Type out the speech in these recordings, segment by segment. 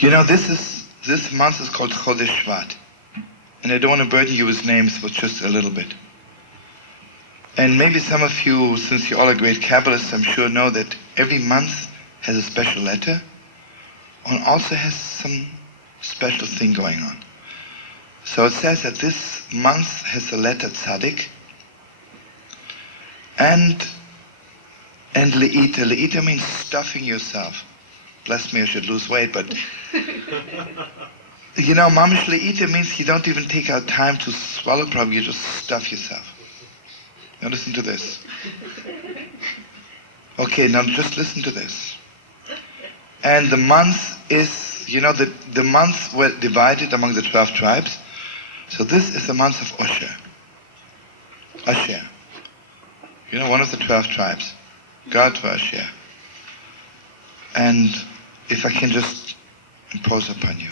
This month is called Chodesh Shvat. And I don't want to burden you with names, but just a little bit. And maybe some of you, since you all are great Kabbalists, I'm sure know that every month has a special letter and also has some special thing going on. So it says that this month has the letter Tzaddik and Le'ita. Le'ita means stuffing yourself. Bless me, I should lose weight, but Mamish Le'ita means you don't even take out time to swallow properly, you just stuff yourself. Now listen to this. Okay, now just listen to this. And the month is, the months were divided among the 12 tribes. So this is the month of Osher. Asher. One of the 12 tribes. God to Asher. And if I can just impose upon you.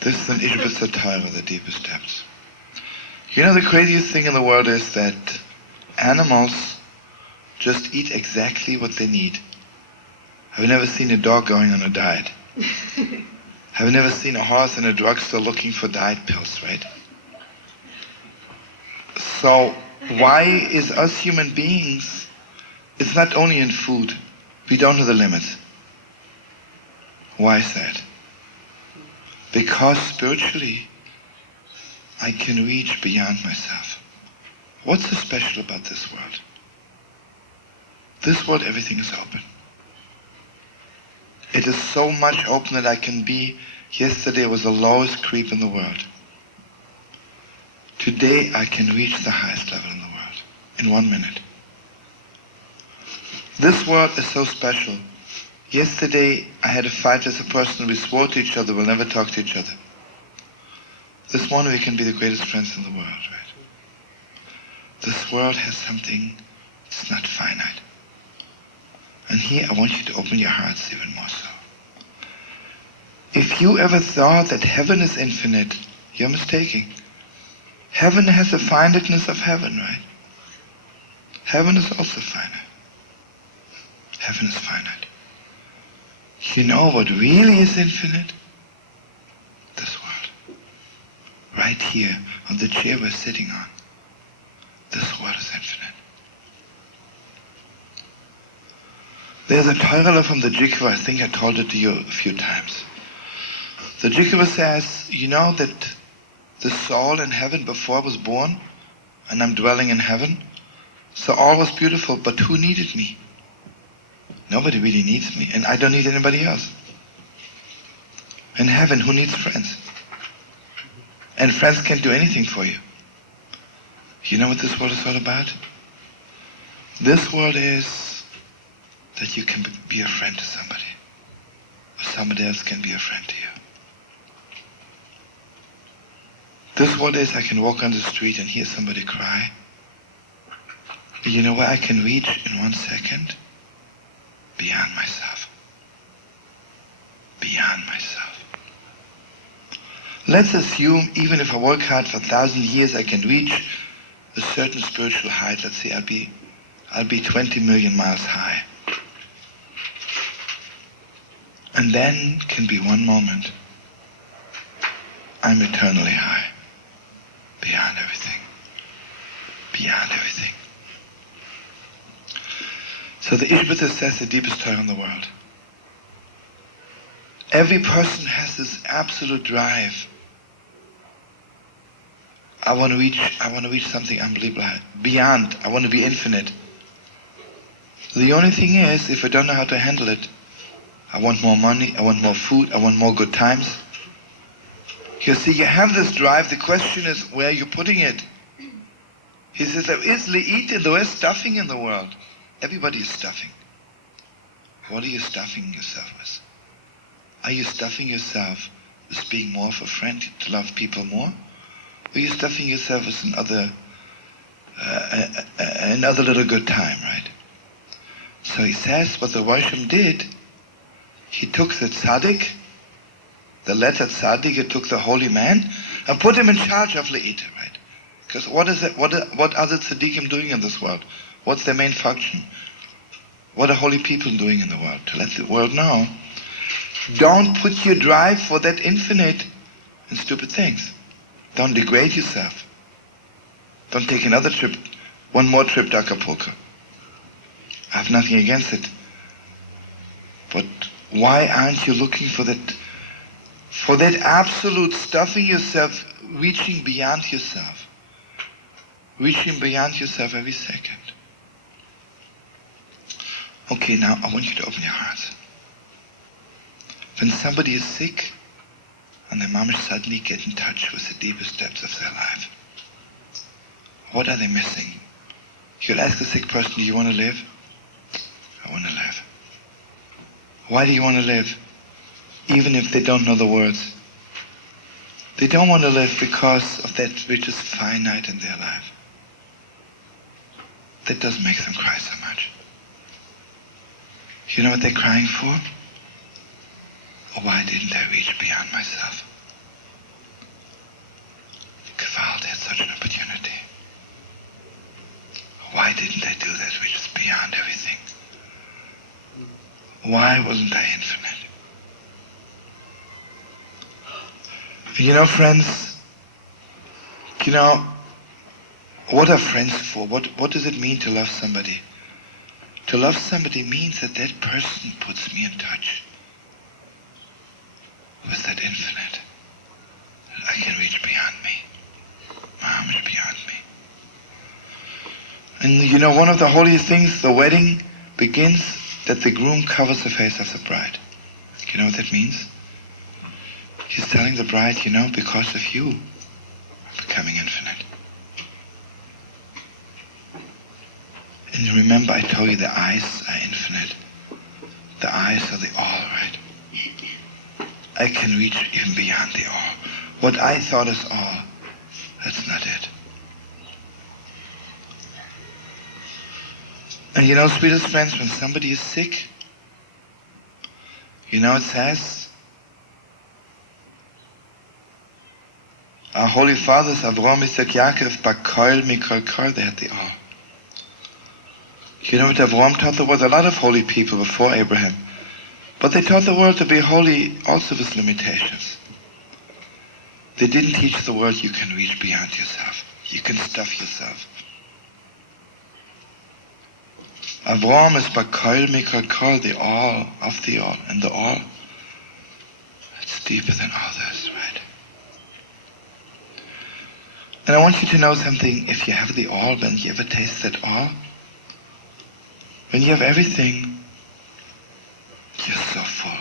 This is an Ishbitz Torah, the deepest depths. The craziest thing in the world is that animals just eat exactly what they need. I've never seen a dog going on a diet. I've never seen a horse in a drugstore looking for diet pills, right? So why is us human beings, it's not only in food, we don't know the limits. Why is that? Because spiritually, I can reach beyond myself. What's so special about this world? This world, everything is open. It is so much open that I can be, yesterday was the lowest creep in the world. Today I can reach the highest level in the world, in 1 minute. This world is so special. Yesterday I had a fight with a person, we swore to each other, we'll never talk to each other. This morning we can be the greatest friends in the world, right? This world has something, it's not finite. And here I want you to open your hearts even more so. If you ever thought that heaven is infinite, you're mistaken. Heaven has a finiteness of heaven, right? Heaven is also finite. Heaven is finite. You know what really is infinite? This world. Right here, on the chair we're sitting on. This world is infinite. There's a Torah from the Jikva, I think I told it to you a few times. The Jikva says, that the soul in heaven before I was born, and I'm dwelling in heaven, so all was beautiful, but who needed me? Nobody really needs me, and I don't need anybody else. In heaven, who needs friends? And friends can't do anything for you. You know what this world is all about? This world is that you can be a friend to somebody, or somebody else can be a friend to you. This world is I can walk on the street and hear somebody cry. You know where I can reach in 1 second? Beyond myself. Beyond myself. Let's assume even if I work hard for 1,000 years, I can reach a certain spiritual height. Let's say I'll be 20 million miles high. And then can be one moment. I'm eternally high. Beyond everything. Beyond everything. So the Ishbitzer says the deepest Torah in the world. Every person has this absolute drive. I want to reach something unbelievable. Beyond. I want to be infinite. The only thing is, if I don't know how to handle it, I want more money, I want more food, I want more good times. You see, you have this drive, the question is, where are you putting it? He says, there is le'ita, there is stuffing in the world. Everybody is stuffing. What are you stuffing yourself with? Are you stuffing yourself with being more of a friend, to love people more? Or are you stuffing yourself with another little good time, right? So he says, what the Roshim did, he took the tzaddik, the letter tzaddik, he took the holy man, and put him in charge of le'ita, right? Because what are the tzaddikim doing in this world? What's their main function? What are holy people doing in the world? To let the world know, don't put your drive for that infinite in stupid things. Don't degrade yourself. Don't take another trip, one more trip to Acapulco. I have nothing against it. But why aren't you looking for that absolute stuffing yourself, reaching beyond yourself? Reaching beyond yourself every second. Okay, now I want you to open your hearts. When somebody is sick, and their mom suddenly get in touch with the deepest depths of their life, what are they missing? You'll ask a sick person, do you want to live? I want to live. Why do you want to live? Even if they don't know the words. They don't want to live because of that which is finite in their life. That doesn't make them cry so much. You know what they're crying for? Why didn't I reach beyond myself? Gewalt had such an opportunity. Why didn't I do that which is beyond everything? Why wasn't I infinite? You know, friends, what are friends for? What does it mean to love somebody? To love somebody means that that person puts me in touch with that infinite. I can reach beyond me. My arm is beyond me. And one of the holiest things, the wedding begins that the groom covers the face of the bride. You know what that means? He's telling the bride, because of you, I'm becoming infinite. And remember, I told you the eyes are infinite. The eyes are the all, right? I can reach even beyond the all. What I thought is all, that's not it. And sweetest friends, when somebody is sick, it says, our holy fathers, Avraham, Isaac, Yaakov, Bakoil, Mikol, Kol, they had the all. You know what Avraham taught the world? A lot of holy people before Abraham. But they taught the world to be holy also with limitations. They didn't teach the world you can reach beyond yourself. You can stuff yourself. Avraham is Bakoil, Mikol, Kol, the all of the all. And the all, it's deeper than all this, right? And I want you to know something. If you have the all, when you ever taste that all, when you have everything, you're so full.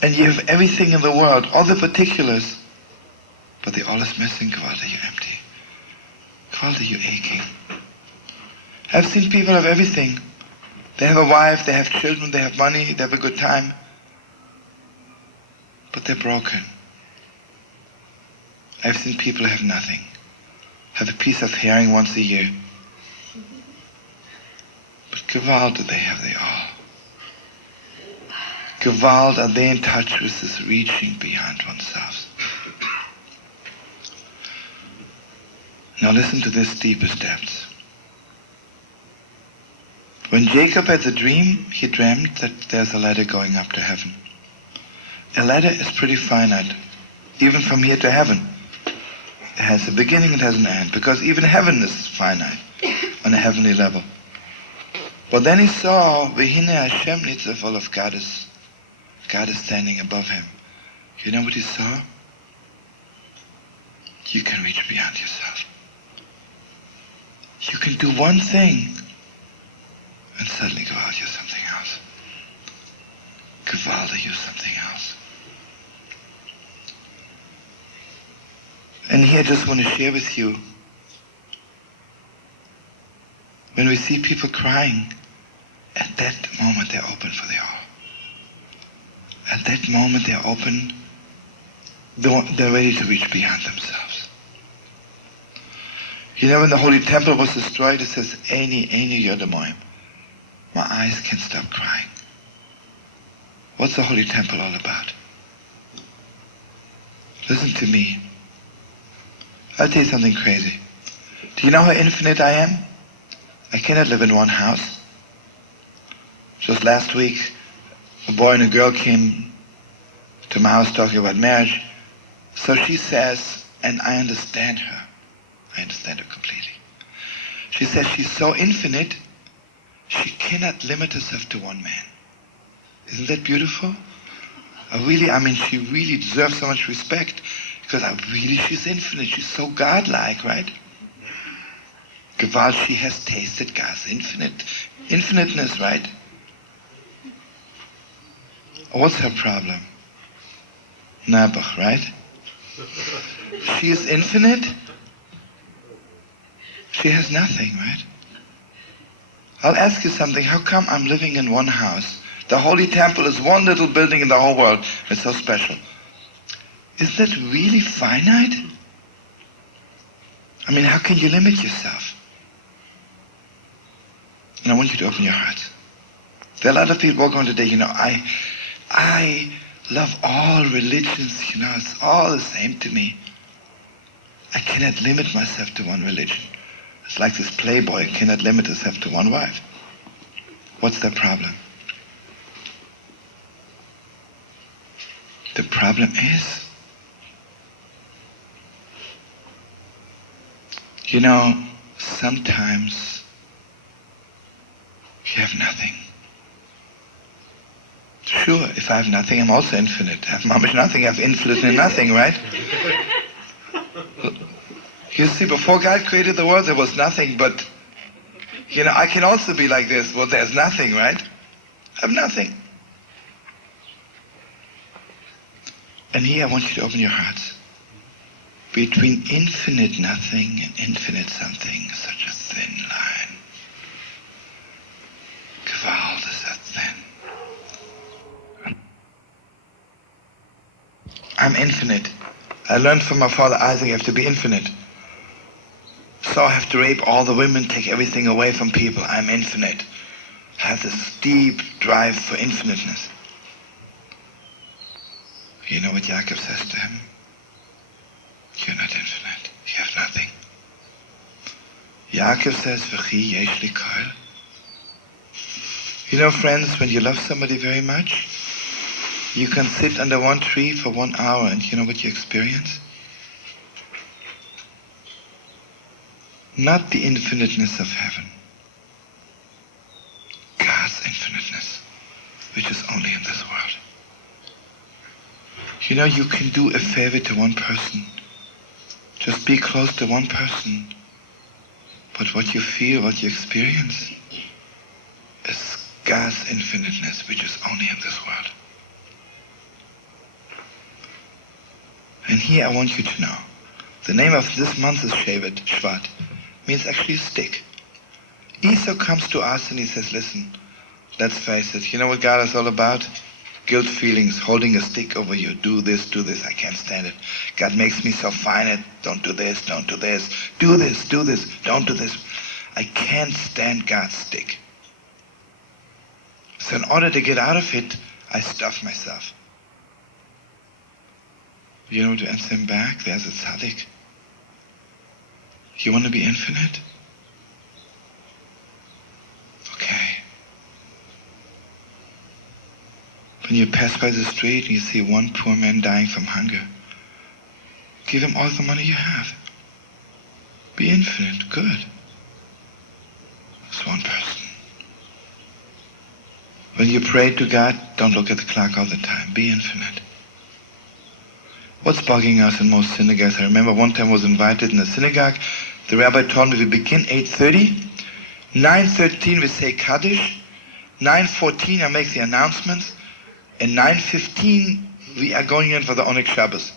And you have everything in the world, all the particulars, but the all is missing. Gewalt, you're empty. Gewalt, you're aching. I've seen people have everything. They have a wife, they have children, they have money, they have a good time, but they're broken. I've seen people have nothing, have a piece of herring once a year. But Gewalt, do they have the all? Gewalt, are they in touch with this reaching beyond oneself? Now listen to this deepest depths. When Jacob had the dream, he dreamt that there's a ladder going up to heaven. A ladder is pretty finite, even from here to heaven. It has a beginning, it has an end, because even heaven is finite on a heavenly level. But then he saw, Vehine Hashem Nitzavol, of God is standing above him. You know what he saw? You can reach beyond yourself. You can do one thing, and suddenly Gewalt, you're something else. Gewalt, you're something else. And here I just want to share with you, when we see people crying, at that moment they're open for the all. At that moment they're open, they're ready to reach beyond themselves. When the Holy Temple was destroyed, it says, Eini, Eini Yodamoim. My eyes can't stop crying. What's the Holy Temple all about? Listen to me. I'll tell you something crazy. Do you know how infinite I am? I cannot live in one house. Just last week, a boy and a girl came to my house talking about marriage. So she says, and I understand her. I understand her completely. She says she's so infinite, she cannot limit herself to one man. Isn't that beautiful? She really deserves so much respect because she's infinite. She's so godlike, right? Gewalt, she has tasted God's infiniteness, right? What's her problem? Nabach, right? She is infinite. She has nothing, right? I'll ask you something. How come I'm living in one house? The Holy Temple is one little building in the whole world. It's so special. Is that really finite? How can you limit yourself? And I want you to open your heart. There are a lot of people walking on today, I love all religions, it's all the same to me. I cannot limit myself to one religion. It's like this playboy cannot limit himself to one wife. What's the problem? The problem is, sometimes you have nothing. Sure, if I have nothing, I'm also infinite. I have mamish nothing, I have infinite in nothing, right? You see, before God created the world, there was nothing, but, I can also be like this. Well, there's nothing, right? I have nothing. And here I want you to open your hearts. Between infinite nothing and infinite something is such a thin line. Gewalt is that thin. I'm infinite. I learned from my father Isaac, you have to be infinite. So I have to rape all the women, take everything away from people. I'm infinite. I have this deep drive for infiniteness. You know what Yaakov says to him? You're not infinite. You have nothing. Yaakov says, V'chi yesh li kol. Friends, when you love somebody very much, you can sit under one tree for 1 hour and you know what you experience? Not the infiniteness of heaven. God's infiniteness, which is only in this world. You can do a favor to one person. Just be close to one person. But what you feel, what you experience, is God's infiniteness, which is only in this world. And here I want you to know, the name of this month is Shevet, Shvat, means actually stick. Esau comes to us and he says, listen, let's face it, you know what God is all about? Guilt feelings, holding a stick over you. Do this, I can't stand it. God makes me so fine, don't do this, don't do this. Do this, don't do this. I can't stand God's stick. So in order to get out of it, I stuff myself. You know what to answer him back? There's a tzaddik. You want to be infinite? Okay. When you pass by the street and you see one poor man dying from hunger, give him all the money you have. Be infinite. Good. It's one person. When you pray to God, don't look at the clock all the time. Be infinite. What's bugging us in most synagogues? I remember one time I was invited in a synagogue. The rabbi told me we begin 8:30. 9:13 we say Kaddish. 9:14 I make the announcements. And 9:15 we are going in for the Onyx Shabbos.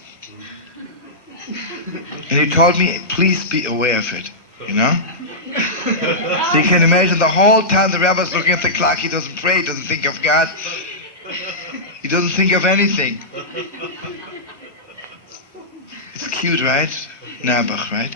And he told me, please be aware of it. So you can imagine the whole time the rabbi's looking at the clock. He doesn't pray, he doesn't think of God. He doesn't think of anything. It's cute, right? Nabach, right?